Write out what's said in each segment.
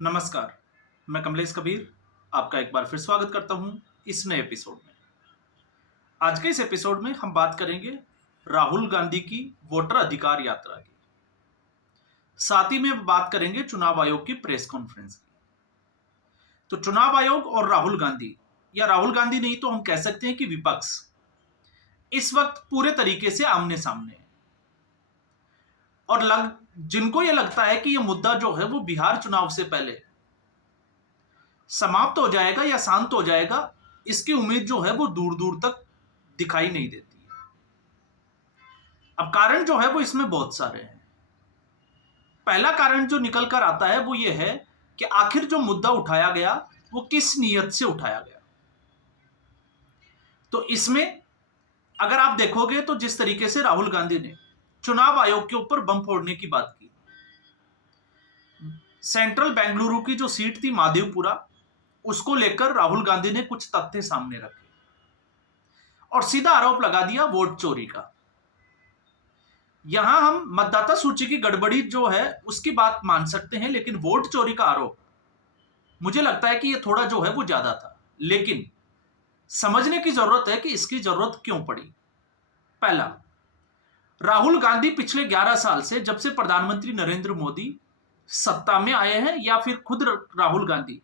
नमस्कार, मैं कमलेश कबीर आपका एक बार फिर स्वागत करता हूं इस नए एपिसोड में। आज के इस एपिसोड में हम बात करेंगे राहुल गांधी की वोटर अधिकार यात्रा की। साथ ही में बात करेंगे चुनाव आयोग की प्रेस कॉन्फ्रेंस की। तो चुनाव आयोग और राहुल गांधी, या राहुल गांधी नहीं तो हम कह सकते हैं कि विपक्ष इस वक्त पूरे तरीके से आमने सामने है। और जिनको ये लगता है कि ये मुद्दा जो है वो बिहार चुनाव से पहले समाप्त हो जाएगा या शांत हो जाएगा, इसकी उम्मीद जो है वो दूर दूर तक दिखाई नहीं देती है। अब कारण जो है वो इसमें बहुत सारे हैं। पहला कारण जो निकल कर आता है वो ये है कि आखिर जो मुद्दा उठाया गया वो किस नीयत से उठाया गया। तो इसमें अगर आप देखोगे तो जिस तरीके से राहुल गांधी ने चुनाव आयोग के ऊपर बम फोड़ने की बात की, सेंट्रल बेंगलुरु की जो सीट थी माधेवपुरा, उसको लेकर राहुल गांधी ने कुछ तथ्य सामने रखे और सीधा आरोप लगा दिया वोट चोरी का। यहां हम मतदाता सूची की गड़बड़ी जो है उसकी बात मान सकते हैं, लेकिन वोट चोरी का आरोप मुझे लगता है कि यह थोड़ा जो है वो ज्यादा था। लेकिन समझने की जरूरत है कि इसकी जरूरत क्यों पड़ी। पहला, राहुल गांधी पिछले 11 साल से, जब से प्रधानमंत्री नरेंद्र मोदी सत्ता में आए हैं, या फिर खुद राहुल गांधी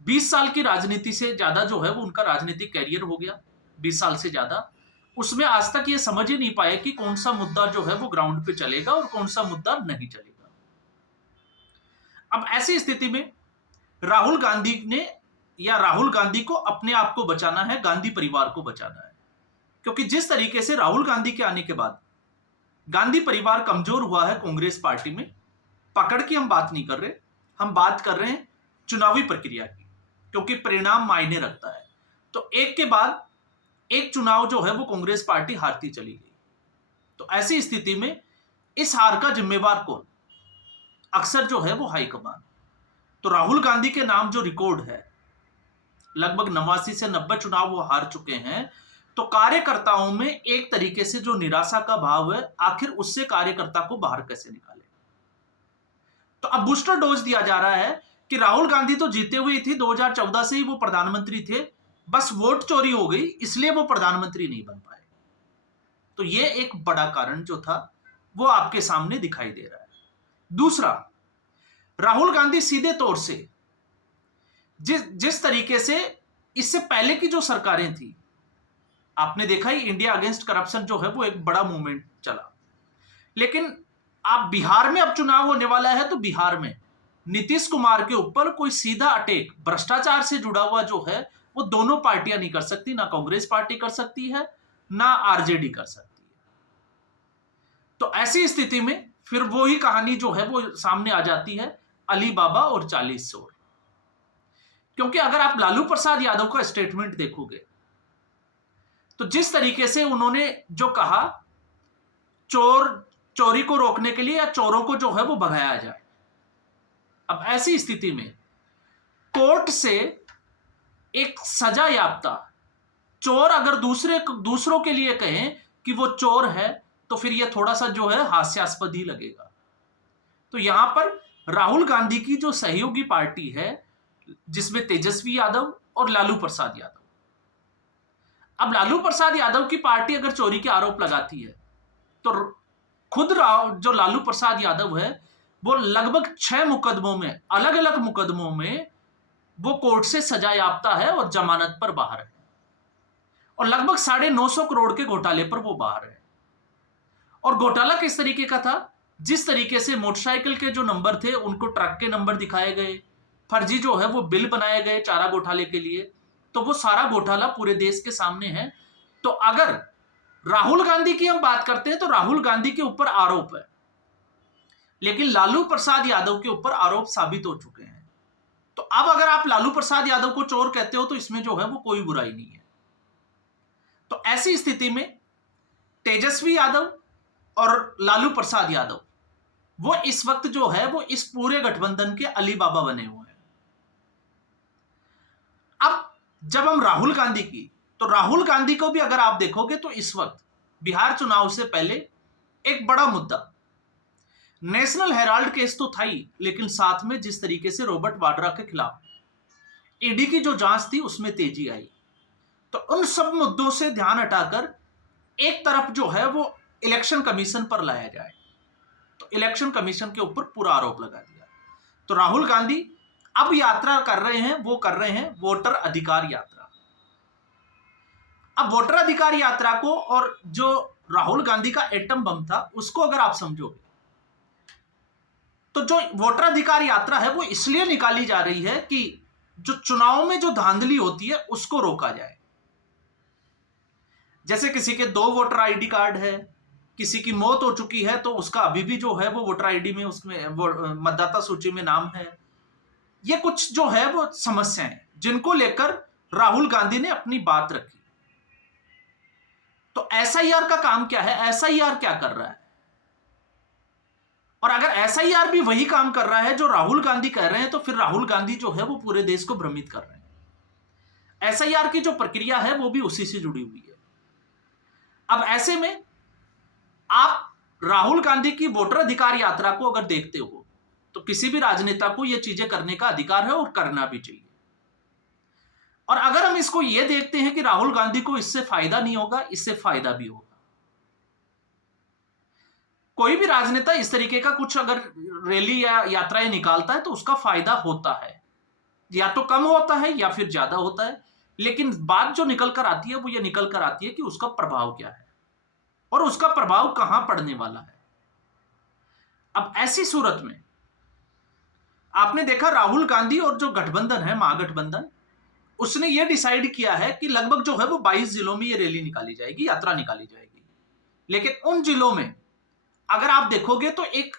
20 साल की राजनीति से ज्यादा जो है वो उनका राजनीतिक कैरियर हो गया, 20 साल से ज्यादा, उसमें आज तक ये समझ ही नहीं पाए कि कौन सा मुद्दा जो है वो ग्राउंड पे चलेगा और कौन सा मुद्दा नहीं चलेगा। अब ऐसी स्थिति में राहुल गांधी ने, या राहुल गांधी को अपने आप को बचाना है, गांधी परिवार को बचाना है। क्योंकि जिस तरीके से राहुल गांधी के आने के बाद गांधी परिवार कमजोर हुआ है कांग्रेस पार्टी में, पकड़ की हम बात नहीं कर रहे, हम बात कर रहे हैं चुनावी प्रक्रिया की, क्योंकि परिणाम मायने रखता है। तो एक के बाद एक चुनाव जो है वो कांग्रेस पार्टी हारती चली गई। तो ऐसी स्थिति में इस हार का जिम्मेवार कौन? अक्सर जो है वो हाईकमान। तो राहुल गांधी के नाम जो रिकॉर्ड है, लगभग 89 से 90 चुनाव वो हार चुके हैं। तो कार्यकर्ताओं में एक तरीके से जो निराशा का भाव है, आखिर उससे कार्यकर्ता को बाहर कैसे निकाले। तो अब बूस्टर डोज दिया जा रहा है कि राहुल गांधी तो जीते हुए थे, 2014 से ही वो प्रधानमंत्री थे, बस वोट चोरी हो गई इसलिए वो प्रधानमंत्री नहीं बन पाए। तो ये एक बड़ा कारण जो था वो आपके सामने दिखाई दे रहा है। दूसरा, राहुल गांधी सीधे तौर से जिस तरीके से इससे पहले की जो सरकारें थी, आपने देखा ही इंडिया अगेंस्ट करप्शन जो है वो एक बड़ा मूवमेंट चला। लेकिन आप बिहार में अब चुनाव होने वाला है, तो बिहार में नीतीश कुमार के ऊपर कोई सीधा अटैक भ्रष्टाचार से जुड़ा हुआ जो है वो दोनों पार्टियां नहीं कर सकती, ना कांग्रेस पार्टी कर सकती है ना आरजेडी कर सकती है। तो ऐसी स्थिति में फिर वो ही कहानी जो है वो सामने आ जाती है, अली बाबा और 40 चोर। क्योंकि अगर आप लालू प्रसाद यादव का स्टेटमेंट देखोगे तो जिस तरीके से उन्होंने जो कहा, चोरी को रोकने के लिए या चोरों को जो है वो भगाया जाए। अब ऐसी स्थिति में कोर्ट से एक सजा याफ्ता चोर अगर दूसरों के लिए कहें कि वो चोर है, तो फिर ये थोड़ा सा जो है हास्यास्पद ही लगेगा। तो यहां पर राहुल गांधी की जो सहयोगी पार्टी है, जिसमें तेजस्वी यादव और लालू प्रसाद यादव, अब लालू प्रसाद यादव की पार्टी अगर चोरी के आरोप लगाती है, तो खुद जो लालू प्रसाद यादव है वो लगभग 6 मुकदमों में, अलग अलग मुकदमों में वो कोर्ट से सजा याफ्ता है और जमानत पर बाहर है, और लगभग 950 करोड़ के घोटाले पर वो बाहर है। और घोटाला किस तरीके का था? जिस तरीके से मोटरसाइकिल के जो नंबर थे उनको ट्रक के नंबर दिखाए गए, फर्जी जो है वो बिल बनाए गए चारा घोटाले के लिए। तो वो सारा घोटाला पूरे देश के सामने है। तो अगर राहुल गांधी की हम बात करते हैं तो राहुल गांधी के ऊपर आरोप है, लेकिन लालू प्रसाद यादव के ऊपर आरोप साबित हो चुके हैं। तो अब अगर आप लालू प्रसाद यादव को चोर कहते हो तो इसमें जो है वो कोई बुराई नहीं है। तो ऐसी स्थिति में तेजस्वी यादव और लालू प्रसाद यादव वो इस वक्त जो है वो इस पूरे गठबंधन के अली बाबा बने हुए हैं। अब जब हम राहुल गांधी की, तो राहुल गांधी को भी अगर आप देखोगे तो इस वक्त बिहार चुनाव से पहले एक बड़ा मुद्दा नेशनल हेराल्ड केस तो था ही, लेकिन साथ में जिस तरीके से रॉबर्ट वाड्रा के खिलाफ ईडी की जो जांच थी उसमें तेजी आई, तो उन सब मुद्दों से ध्यान हटाकर एक तरफ जो है वो इलेक्शन कमीशन पर लाया जाए, तो इलेक्शन कमीशन के ऊपर पूरा आरोप लगा दिया। तो राहुल गांधी अब यात्रा कर रहे हैं, वो कर रहे हैं वोटर अधिकार यात्रा। अब वोटर अधिकार यात्रा को और जो राहुल गांधी का एटम बम था उसको अगर आप समझोगे, तो जो वोटर अधिकार यात्रा है वो इसलिए निकाली जा रही है कि जो चुनाव में जो धांधली होती है उसको रोका जाए। जैसे किसी के 2 वोटर आईडी कार्ड है, किसी की मौत हो चुकी है तो उसका अभी भी जो है वो वोटर आईडी में, उसमें वो मतदाता सूची में नाम है। ये कुछ जो है वो समस्याएं जिनको लेकर राहुल गांधी ने अपनी बात रखी। तो एसआईआर का काम क्या है, एसआईआर क्या कर रहा है? और अगर एसआईआर भी वही काम कर रहा है जो राहुल गांधी कह रहे हैं, तो फिर राहुल गांधी जो है वो पूरे देश को भ्रमित कर रहे हैं। एसआईआर की जो प्रक्रिया है वो भी उसी से जुड़ी हुई है। अब ऐसे में आप राहुल गांधी की वोटर अधिकार यात्रा को अगर देखते हो, तो किसी भी राजनेता को यह चीजें करने का अधिकार है और करना भी चाहिए। और अगर हम इसको यह देखते हैं कि राहुल गांधी को इससे फायदा नहीं होगा, इससे फायदा भी होगा। कोई भी राजनेता इस तरीके का कुछ अगर रैली या यात्राएं निकालता है तो उसका फायदा होता है, या तो कम होता है या फिर ज्यादा होता है, लेकिन बात जो निकल कर आती है वो ये निकल कर आती है कि उसका प्रभाव क्या है और उसका प्रभाव कहां पड़ने वाला है। अब ऐसी सूरत में आपने देखा राहुल गांधी और जो गठबंधन है, महागठबंधन, उसने ये डिसाइड किया है कि लगभग जो है वो 22 जिलों में ये रैली निकाली जाएगी, यात्रा निकाली जाएगी। लेकिन उन जिलों में अगर आप देखोगे तो एक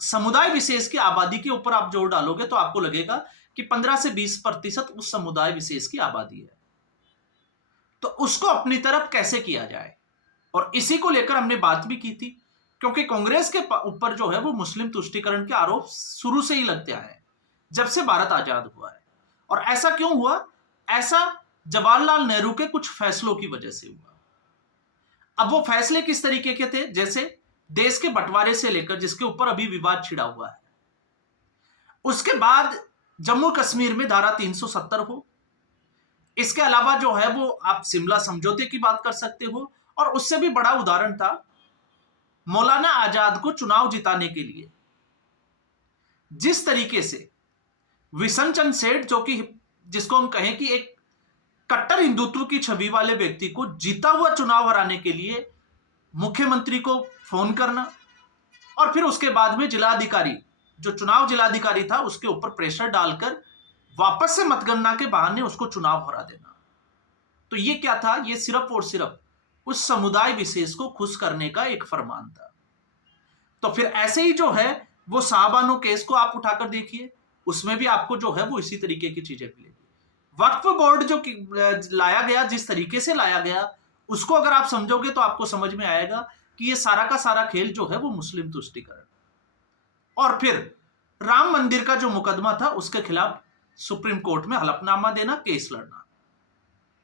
समुदाय विशेष की आबादी के ऊपर आप जोर डालोगे तो आपको लगेगा कि 15 से 20% उस समुदाय विशेष की आबादी है। तो उसको अपनी तरफ कैसे किया जाए, और इसी को लेकर हमने बात भी की थी, क्योंकि कांग्रेस के ऊपर जो है वो मुस्लिम तुष्टीकरण के आरोप शुरू से ही लगते आए हैं, जब से भारत आजाद हुआ है। और ऐसा क्यों हुआ? ऐसा जवाहरलाल नेहरू के कुछ फैसलों की वजह से हुआ। अब वो फैसले किस तरीके के थे? जैसे देश के बंटवारे से लेकर, जिसके ऊपर अभी विवाद छिड़ा हुआ है, उसके बाद जम्मू कश्मीर में धारा 370 हो, इसके अलावा जो है वो आप शिमला समझौते की बात कर सकते हो, और उससे भी बड़ा उदाहरण था मौलाना आजाद को चुनाव जिताने के लिए जिस तरीके से विशन चंद सेठ, जो कि जिसको हम कहें कि एक कट्टर हिंदुत्व की छवि वाले व्यक्ति को जीता हुआ चुनाव हराने के लिए मुख्यमंत्री को फोन करना, और फिर उसके बाद में जिलाधिकारी, जो चुनाव जिलाधिकारी था, उसके ऊपर प्रेशर डालकर वापस से मतगणना के बहाने उसको चुनाव हरा देना। तो ये क्या था? ये सिर्फ और सिर्फ उस समुदाय विशेष को खुश करने का एक फरमान था। तो फिर ऐसे ही जो है वो शाहबानो केस को आप उठाकर देखिए, उसमें भी आपको जो है वो इसी तरीके की चीजें मिलेगी। वक्फ बोर्ड जो लाया गया, जिस तरीके से लाया गया, उसको अगर आप समझोगे तो आपको समझ में आएगा कि ये सारा का सारा खेल जो है वो मुस्लिम तुष्टीकरण। और फिर राम मंदिर का जो मुकदमा था उसके खिलाफ सुप्रीम कोर्ट में हलफनामा देना, केस लड़ना।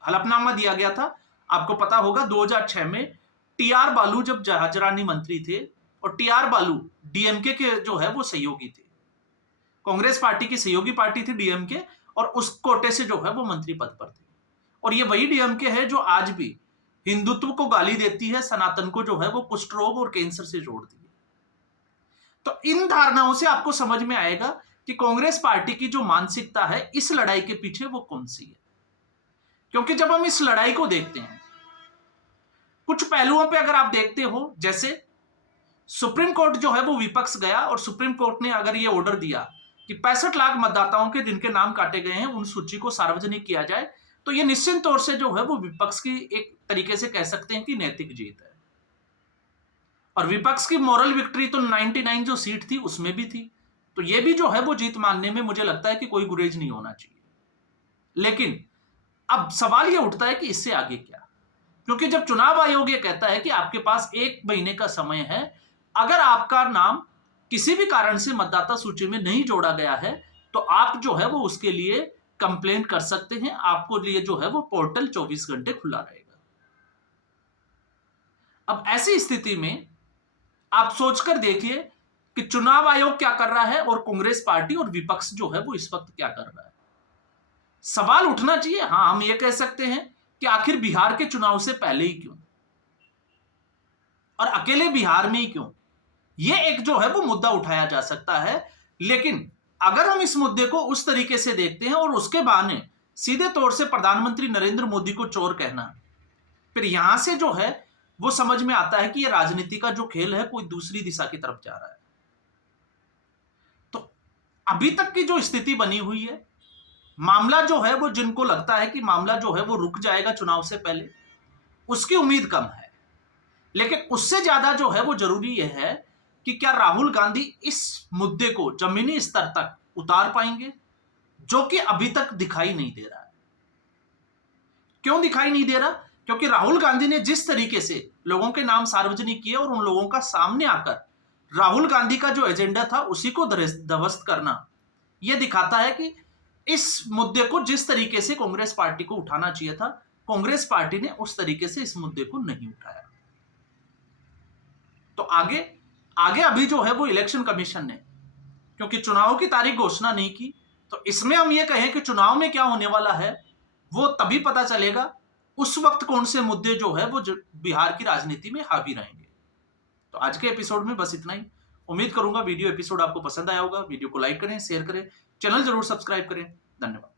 हलफनामा दिया गया था, आपको पता होगा 2006 में टीआर बालू जब जहाजरानी मंत्री थे, और टीआर बालू डीएमके के जो है वो सहयोगी थे, कांग्रेस पार्टी की सहयोगी पार्टी थी डीएमके, और उस कोटे से जो है वो मंत्री पद पर थे। और ये वही डीएमके है जो आज भी हिंदुत्व को गाली देती है, सनातन को जो है वो कुष्ठ रोग और कैंसर से जोड़ती है। तो इन धारणाओं से आपको समझ में आएगा कि कांग्रेस पार्टी की जो मानसिकता है इस लड़ाई के पीछे वो कौन सी है। क्योंकि जब हम इस लड़ाई को देखते हैं, कुछ पहलुओं पे अगर आप देखते हो, जैसे सुप्रीम कोर्ट जो है वो विपक्ष गया, और सुप्रीम कोर्ट ने अगर ये ऑर्डर दिया कि 65 लाख मतदाताओं के जिनके नाम काटे गए हैं उन सूची को सार्वजनिक किया जाए, तो ये निश्चित तौर से जो है वो विपक्ष की एक तरीके से कह सकते हैं कि नैतिक जीत है। और विपक्ष की मॉरल विक्ट्री तो 99 जो सीट थी उसमें भी थी, तो ये भी जो है वो जीत मानने में मुझे लगता है कि कोई गुरेज नहीं होना चाहिए। लेकिन अब सवाल ये उठता है कि इससे आगे क्या? क्योंकि जब चुनाव आयोग ये कहता है कि आपके पास 1 महीने का समय है, अगर आपका नाम किसी भी कारण से मतदाता सूची में नहीं जोड़ा गया है तो आप जो है वो उसके लिए कंप्लेंट कर सकते हैं, आपको लिए जो है वो पोर्टल 24 घंटे खुला रहेगा। अब ऐसी स्थिति में आप सोचकर देखिए कि चुनाव आयोग क्या कर रहा है और कांग्रेस पार्टी और विपक्ष जो है वो इस वक्त क्या कर रहा है। सवाल उठना चाहिए। हां, हम ये कह सकते हैं कि आखिर बिहार के चुनाव से पहले ही क्यों, और अकेले बिहार में ही क्यों, ये एक जो है वो मुद्दा उठाया जा सकता है। लेकिन अगर हम इस मुद्दे को उस तरीके से देखते हैं और उसके बहाने सीधे तौर से प्रधानमंत्री नरेंद्र मोदी को चोर कहना, फिर यहां से जो है वो समझ में आता है कि ये राजनीति का जो खेल है कोई दूसरी दिशा की तरफ जा रहा है। तो अभी तक की जो स्थिति बनी हुई है, मामला जो है वो, जिनको लगता है कि मामला जो है वो रुक जाएगा चुनाव से पहले, उसकी उम्मीद कम है। लेकिन उससे ज्यादा जो है वो जरूरी यह है कि क्या राहुल गांधी इस मुद्दे को जमीनी स्तर तक उतार पाएंगे, जो कि अभी तक दिखाई नहीं दे रहा है। क्यों दिखाई नहीं दे रहा? क्योंकि राहुल गांधी ने जिस तरीके से लोगों के नाम सार्वजनिक किए और उन लोगों का सामने आकर राहुल गांधी का जो एजेंडा था उसी को ध्वस्त करना, यह दिखाता है कि इस मुद्दे को जिस तरीके से कांग्रेस पार्टी को उठाना चाहिए था, कांग्रेस पार्टी ने उस तरीके से इस मुद्दे को नहीं उठाया। तो आगे अभी जो है वो इलेक्शन कमीशन ने, क्योंकि चुनाव की तारीख घोषणा नहीं की, तो इसमें हम ये कहें कि चुनाव में क्या होने वाला है वो तभी पता चलेगा। उस वक्त कौन से मुद्दे जो है वो बिहार की राजनीति में हावी रहेंगे। तो आज के एपिसोड में बस इतना ही। उम्मीद करूंगा वीडियो एपिसोड आपको पसंद आया होगा। वीडियो को लाइक करें, शेयर करें, चैनल जरूर सब्सक्राइब करें। धन्यवाद।